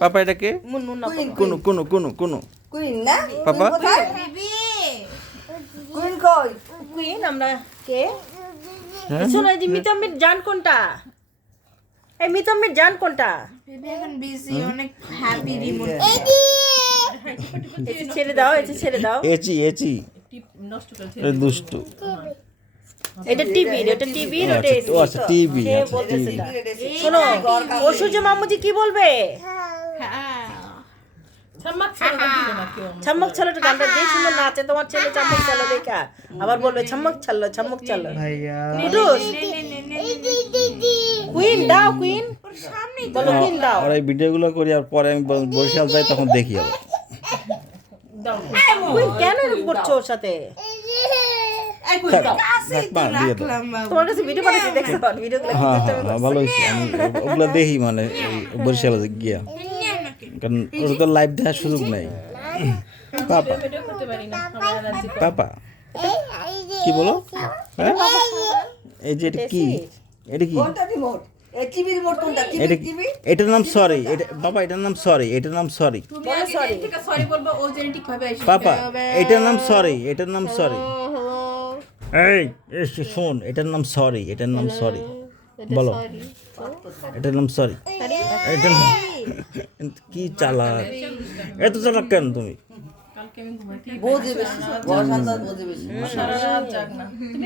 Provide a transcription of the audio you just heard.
পাপা এটা কে? কুনু কুনু কুনু কুনু কুইন না পাপা কুইন কই কুইন আমরা কে? হ্যাঁ? শোনো এই যে মিতাম্মির জান কোনটা? এই মিতাম্মির জান কোনটা? বেবি এখন বিজি অনেক হ্যাপি রিমোট এসে ছেড়ে দাও, এসে ছেড়ে দাও। এচি এচি এ দুষ্টু। এটা টিভি, এটা টিভি, ওটা এসি। ও আচ্ছা টিভি কে আচ্ছা বলতেছে টিভি। এটা? শোনো ও সূর্য মামুজি কি বলবে? ছাম্মক ছালো তো গানটা যে সুন্দর নাচে তোমার ছেলে, ছাম্মক ছালো দেখা আবার বলবে ছাম্মক ছালো ছাম্মক ছালো। কুটুস কুইন দাও, কুইন বলো কুইন দাও। আর এই ভিডিওগুলো করি আর পরে আমি বরিশাল যাই তখন দেখি আবার। কুইন কেন এরকম করছো ওর সাথে? থাক, মা, দিয়ে দাও। তোমার কাছে ভিডিও পাঠাচ্ছি, দেখছো ভিডিওগুলো? হ্যাঁ হ্যাঁ হ্যাঁ, ভালো হয়েছে। আমি ওগুলো দেখি মানে এই বরিশালে গিয়া, কারণ ওর তো লাইভ দেখার সুযোগ নেই। পাপা পাপা কি বলো? হ্যাঁ এই যে এটা কি? এটা কি? কোনটা রিমোট এই টিভি রিমোট কোনটা এটা টিভি এটার নাম সরি। এটা বাবা এটার নাম সরি, এটার নাম সরি। সরি বলবো ও জেনেটিক ভাবে এসে পাপা এটার নাম সরি, এটার নাম সরি। এই শোন, এটার নাম সরি, এটার নাম সরি। বলো এটার নাম সরি। এটা কি চালাক, এত চালাক কেন তুমি? বোঝে বেশি বড় সন্তান বোঝে বেশি সারা রাত জাগ না তুমি